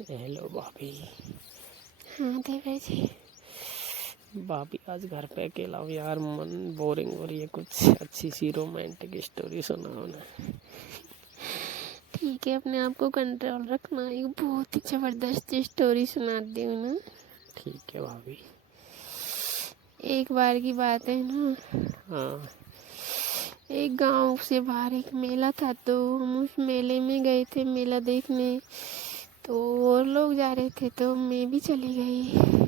Hello भाभी। हाँ देवर जी। भाभी आज घर पे अकेला हूँ यार, मन बोरिंग हो रही है। कुछ अच्छी सी रोमांटिक स्टोरी सुनाओ ना। ठीक है, अपने आप को कंट्रोल रखना। एक बहुत ही ज़बरदस्त स्टोरी सुनाती हूँ ना। ठीक है भाभी। एक बार की बात है ना, हाँ। एक गांव से बाहर एक मेला था, तो हम उस मेले में गए थे मेला देखने। तो और लोग जा रहे थे तो मैं भी चली गई,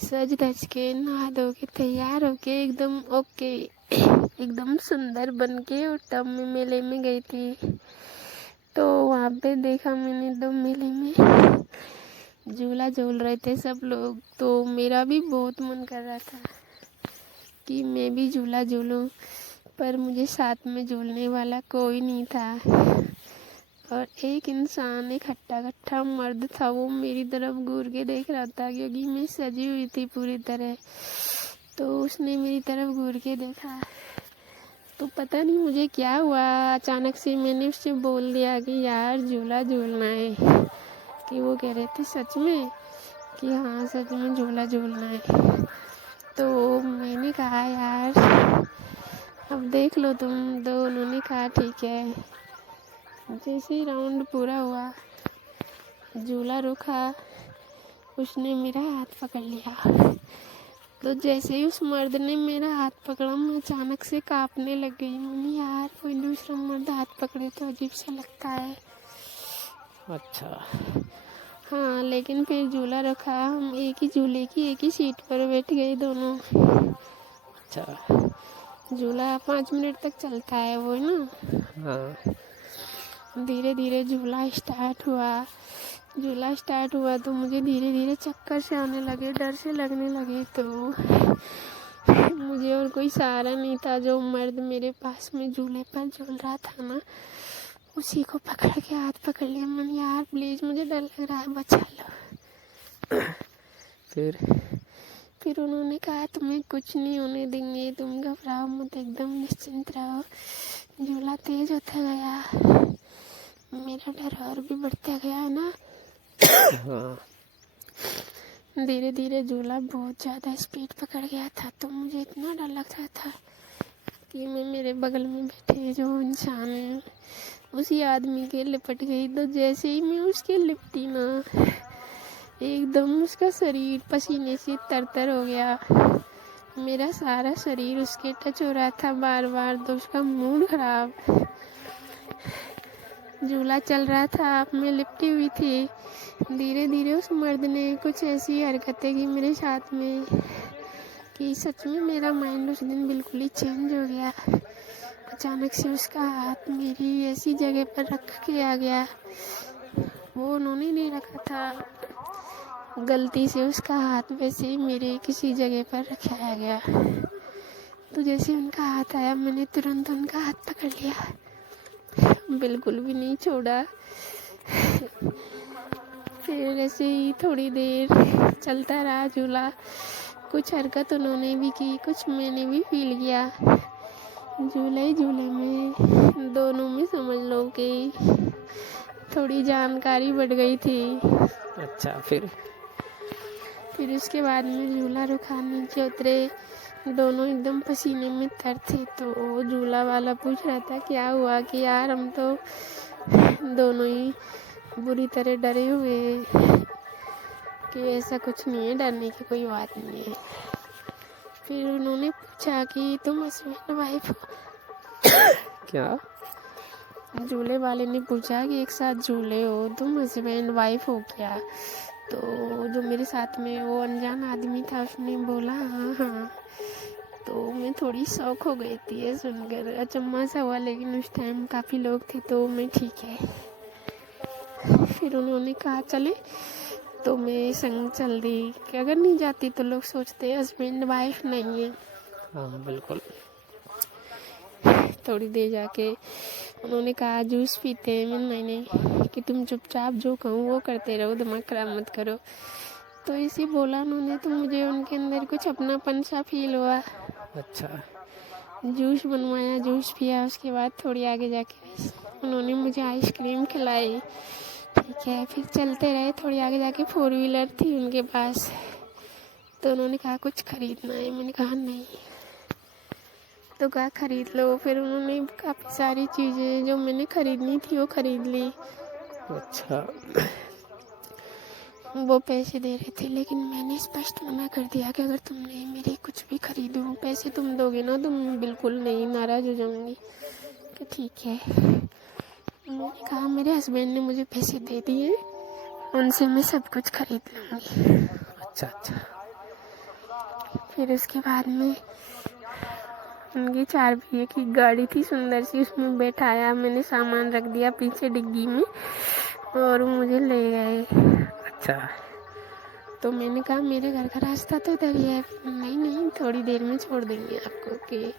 सज धज के नहा धो के तैयार होके एकदम ओके एकदम सुंदर बन के और तब मैं मेले में गई थी। तो वहाँ पे देखा मैंने, दो मेले में झूला झूल रहे थे सब लोग। तो मेरा भी बहुत मन कर रहा था कि मैं भी झूला झूलूं, पर मुझे साथ में झूलने वाला कोई नहीं था। और एक इंसान, एक हट्टा कट्टा मर्द था, वो मेरी तरफ घूर के देख रहा था क्योंकि मैं सजी हुई थी पूरी तरह। तो उसने मेरी तरफ घूर के देखा, तो पता नहीं मुझे क्या हुआ, अचानक से मैंने उससे बोल दिया कि यार झूला झूलना है। कि वो कह रहे थे सच में, कि हाँ सच में झूला झूलना है। तो मैंने कहा यार अब देख लो तुम। तो उन्होंने कहा ठीक है। जैसे ही राउंड पूरा हुआ, झूला रुका, उसने मेरा हाथ पकड़ लिया। तो जैसे ही उस मर्द ने मेरा हाथ पकड़ा, मैं अचानक से कांपने लग गई। मम्मी यार कोई दूसरा मर्द हाथ पकड़े तो अजीब सा लगता है। अच्छा। हाँ, लेकिन फिर झूला रखा, हम एक ही झूले की एक ही सीट पर बैठ गए दोनों। अच्छा। झूला 5 मिनट तक चलता है वो ना। हाँ। धीरे धीरे झूला स्टार्ट हुआ तो मुझे धीरे धीरे चक्कर से आने लगे, डर से लगने लगे। तो मुझे और कोई सहारा नहीं था। जो मर्द मेरे पास में झूले पर झूल रहा था ना, उसी को पकड़ के हाथ पकड़ लिया। मन यार प्लीज मुझे डर लग रहा है, बचा लो। फिर उन्होंने कहा तुम्हें कुछ नहीं होने देंगे, तुम घबराओ मत, एकदम निश्चिंत रहो। झूला तेज होता गया, मेरा डर और भी बढ़ता गया है ना। हाँ। धीरे धीरे झूला बहुत ज़्यादा स्पीड पकड़ गया था। तो मुझे इतना डर लग रहा था कि मैं मेरे बगल में बैठे जो इंसान है उसी आदमी के लिपट गई। तो जैसे ही मैं उसके लिपटी ना, एकदम उसका शरीर पसीने से तरतर हो गया। मेरा सारा शरीर उसके टच हो रहा था बार बार। तो उसका मूड खराब। झूला चल रहा था, मैं लिपटी हुई थी। धीरे धीरे उस मर्द ने कुछ ऐसी हरकतें की मेरे साथ में कि सच में मेरा माइंड उस दिन बिल्कुल ही चेंज हो गया। अचानक से उसका हाथ मेरी ऐसी जगह पर रख के आ गया, वो उन्होंने नहीं रखा था, गलती से उसका हाथ वैसे ही मेरे किसी जगह पर रखाया गया। तो जैसे उनका हाथ आया, मैंने तुरंत उनका हाथ पकड़ लिया, बिल्कुल भी नहीं छोड़ा। फिर ऐसे ही थोड़ी देर चलता रहा झूला। कुछ हरकत उन्होंने भी की, कुछ मैंने भी फील किया। झूले में दोनों में समझ लो कि थोड़ी जानकारी बढ़ गई थी। अच्छा। फिर उसके बाद में झूला रुका, नीचे उतरे, दोनों एकदम पसीने में तर थे। तो झूला वाला पूछ रहा था क्या हुआ, कि यार हम तो दोनों ही बुरी तरह डरे हुए हैं। कि ऐसा कुछ नहीं है, डरने की कोई बात नहीं है। फिर उन्होंने पूछा कि तुम हस्बैंड वाइफ हो क्या? झूले वाले ने पूछा कि एक साथ झूले हो, तुम हस्बैंड वाइफ हो क्या? तो जो मेरे साथ में वो अनजान आदमी था, उसने बोला हाँ हाँ। तो मैं थोड़ी शौक हो गई थी ये सुनकर, अचम्भा सा हुआ, लेकिन उस टाइम काफ़ी लोग थे तो मैं ठीक है। फिर उन्होंने कहा चले, तो मैं संग चल दी कि अगर नहीं जाती तो लोग सोचते हस्बैंड वाइफ नहीं है। हाँ बिल्कुल। थोड़ी देर जाके उन्होंने कहा जूस पीते हैं। मैं नहीं, कि तुम चुपचाप जो कहूँ वो करते रहो, दिमाग खराब मत करो। तो इसी बोला उन्होंने, तो मुझे उनके अंदर कुछ अपनापन सा फील हुआ। अच्छा। जूस बनवाया, जूस पिया। उसके बाद थोड़ी आगे जाके उन्होंने मुझे आइसक्रीम खिलाई। ठीक है। फिर चलते रहे, थोड़ी आगे जाके 4 व्हीलर थी उनके पास, तो उन्होंने कहा कुछ खरीदना है। मैंने कहा नहीं, तो कहा खरीद लो। फिर उन्होंने काफ़ी सारी चीज़ें जो मैंने खरीदनी थी वो खरीद ली। अच्छा। वो पैसे दे रहे थे, लेकिन मैंने स्पष्ट मना कर दिया कि अगर तुमने मेरे कुछ भी खरीदूँ, पैसे तुम दोगे ना तो मैं बिल्कुल नहीं, नाराज़ हो जाऊँगी। कि ठीक है। मैंने कहा मेरे हस्बैंड ने मुझे पैसे दे दिए, उनसे मैं सब कुछ खरीद लूँगी। अच्छा अच्छा। फिर उसके बाद में उनकी 4 पहिए की गाड़ी थी सुंदर सी, उसमें बैठाया, मैंने सामान रख दिया पीछे डिग्गी में और वो मुझे ले गए। अच्छा। तो मैंने कहा मेरे घर का रास्ता तो इधर ही है। नहीं नहीं, थोड़ी देर में छोड़ देंगे आपको। कि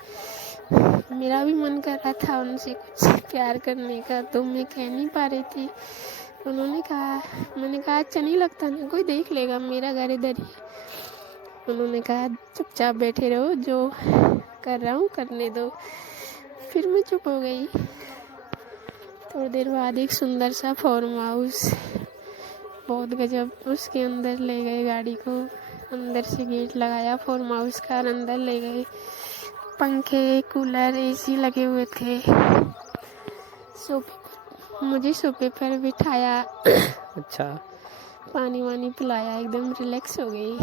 मेरा भी मन कर रहा था उनसे कुछ प्यार करने का, तो मैं कह नहीं पा रही थी। उन्होंने कहा, मैंने कहा अच्छा नहीं लगता ना, कोई देख लेगा, मेरा घर इधर ही है। उन्होंने कहा चुपचाप बैठे रहो, जो कर रहा हूँ करने दो। फिर मैं चुप हो गई। थोड़ी देर बाद एक सुंदर सा फार्म हाउस, बहुत गजब, उसके अंदर ले गए गाड़ी को, अंदर से गेट लगाया फार्म हाउस का, अंदर ले गए। पंखे, कूलर, एसी लगे हुए थे। मुझे सोफे पर बिठाया। अच्छा। पानी वानी पिलाया, एकदम रिलैक्स हो गई।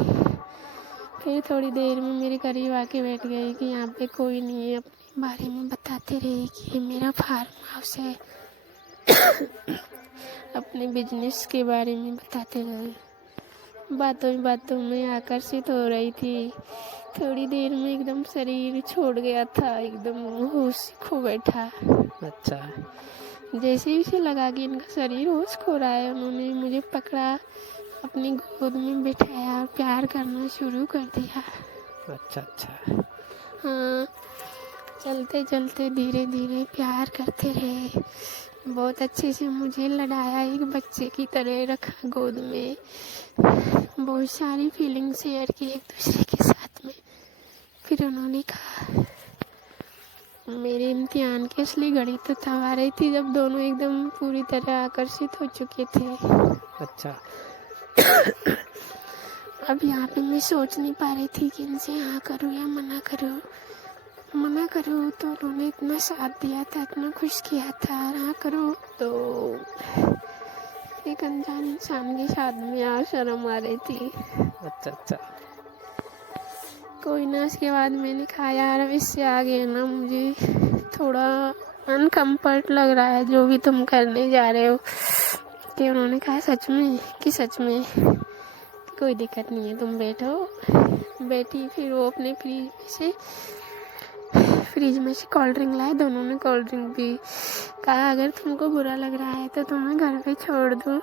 फिर थोड़ी देर में मेरे करीब आके बैठ गए कि यहाँ पे कोई नहीं है, अपने बारे में बताते रहे कि ये मेरा फार्म हाउस है। अपने बिजनेस के बारे में बताते रहे। बातों में आकर्षित हो रही थी। थोड़ी देर में एकदम शरीर छोड़ गया था, एकदम होश खो बैठा। अच्छा। जैसे ही उसे लगा कि इनका शरीर होश खो रहा है, उन्होंने मुझे पकड़ा, अपनी गोद में बिठाया, प्यार करना शुरू कर दिया। अच्छा अच्छा। हाँ, चलते चलते धीरे धीरे प्यार करते रहे। बहुत अच्छे से मुझे लड़ाया, एक बच्चे की तरह रखा गोद में। बहुत सारी फीलिंग शेयर की एक दूसरे के साथ में। फिर उन्होंने कहा, मेरे इम्तिहान की असली घड़ी तो तब आ रही थी जब दोनों एकदम पूरी तरह आकर्षित हो चुके थे। अच्छा। अब यहाँ पे मैं सोच नहीं पा रही थी कि इनसे हाँ करूँ या मना करूँ। मना करूँ तो उन्होंने इतना साथ दिया था, इतना खुश किया था। हाँ करूँ तो एक अनजान इंसान के साथ में यार शर्म आ रही थी। अच्छा अच्छा। कोई ना, उसके बाद मैंने कहा यार अब इससे आगे ना मुझे थोड़ा अनकम्फर्ट लग रहा है जो भी तुम करने जा रहे हो। कि उन्होंने कहा सच में? कि सच में? कोई दिक्कत नहीं है, तुम बैठो। बैठी। फिर वो अपने फ्रिज में से कोल्ड ड्रिंक लाए, दोनों ने कोल्ड ड्रिंक पी। कहा अगर तुमको बुरा लग रहा है तो तुम्हें घर पे छोड़ दूँ,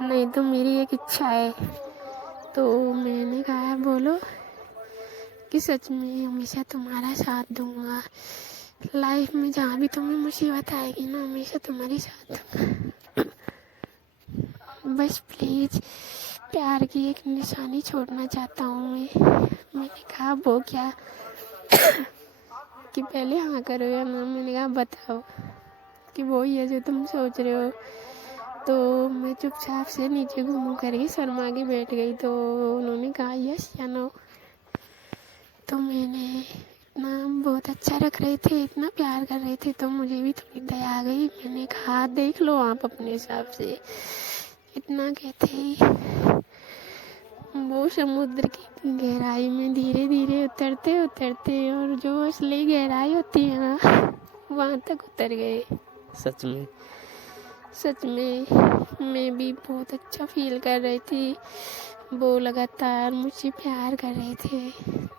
नहीं तो मेरी एक इच्छा है। तो मैंने कहा बोलो। कि सच में हमेशा तुम्हारा साथ दूंगा, लाइफ में जहाँ भी तुम्हें मुसीबत आएगी ना, हमेशा तुम्हारे साथ दूंगा। बस प्लीज प्यार की एक निशानी छोड़ना चाहता हूँ मैंने कहा वो क्या? कि पहले हाँ करो या ना। मैंने कहा बताओ। कि वो ही है जो तुम सोच रहे हो। तो मैं चुपचाप से नीचे घूम करके शर्मा के बैठ गई। तो उन्होंने कहा यस या नो। तो मैंने इतना बहुत अच्छा रख रहे थे, इतना प्यार कर रहे थे, तो मुझे भी थोड़ी दया आ गई। मैंने कहा देख लो आप अपने हिसाब से। इतना कहते ही वो समुद्र की गहराई में धीरे धीरे उतरते उतरते, और जो असली गहराई होती है ना, वहाँ तक उतर गए। सच में? सच में मैं भी बहुत अच्छा फील कर रही थी। वो लगातार मुझसे प्यार कर रहे थे,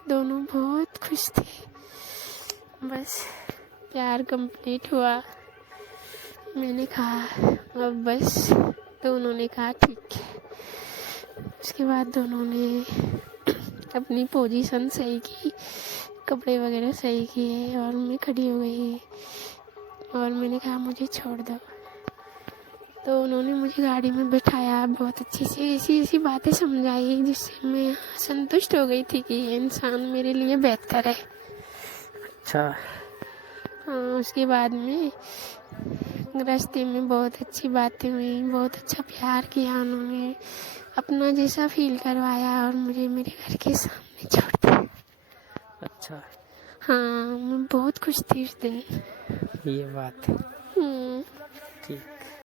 दोनों बहुत खुश थे। बस प्यार कंप्लीट हुआ। मैंने कहा अब बस। तो उन्होंने कहा ठीक है। उसके बाद दोनों ने अपनी पोजीशन सही की, कपड़े वगैरह सही किए, और मैं खड़ी हो गई और मैंने कहा मुझे छोड़ दो। तो उन्होंने मुझे गाड़ी में बिठाया, बहुत अच्छी से ऐसी ऐसी बातें समझाई जिससे मैं संतुष्ट हो गई थी कि ये इंसान मेरे लिए बेहतर है। अच्छा। हाँ, उसके बाद में रास्ते में बहुत अच्छी बातें हुई, बहुत अच्छा प्यार किया उन्होंने, अपना जैसा फील करवाया और मुझे मेरे घर के सामने छोड़ दिया। अच्छा, हाँ, मैं बहुत खुश थी उस दिन। ये बात है। हम्म। ठीक।